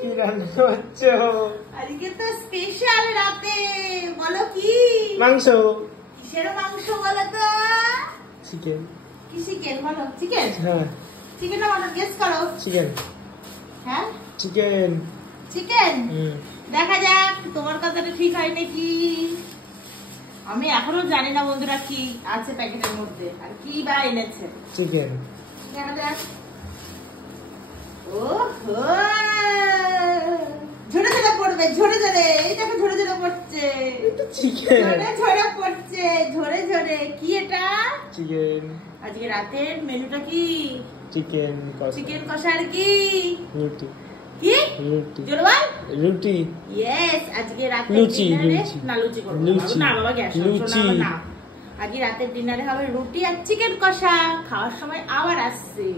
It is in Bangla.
কি রান্না হচ্ছে? আজকে তো স্পেশাল রাতে। বলো কি? মাংস। কিসের মাংস বলো তো? চিকেন। কি চিকেন বলো? চিকেন? হ্যাঁ। চিকেন না মাটন? গেস করো। চিকেন। হ্যাঁ চিকেন। চিকেন। দেখা যাক তোমার কথাটা ঠিক হয় নাকি। আমি এখনো জানি না বন্ধুরা কি আছে প্যাকেটের মধ্যে আর কি বা এনেছে। চিকেন। দেখা যাক। ওহো, ঝরে ঝরে পড়বে, ঝরে ঝরে। এই দেখো ঝরে ঝরে পড়ছে। চিকেন। ঝরে ঝরে পড়ছে, ঝরে ঝরে। কি এটা? চিকেন। আজকে রাতের মেনুটা কি? চিকেন কষা। চিকেন কষা আর কি? রুটি। কি? রুটি। জোরে বল। রুটি। ইয়েস, আজকে রাতের লুচি। ডিনারে লুচি। না লুচি করব লুচি। না বাবা, গ্যাস লুচি। না। আজকে রাতের ডিনারে হবে রুটি আর চিকেন কষা। খাওয়ার সময় আবার আসছে।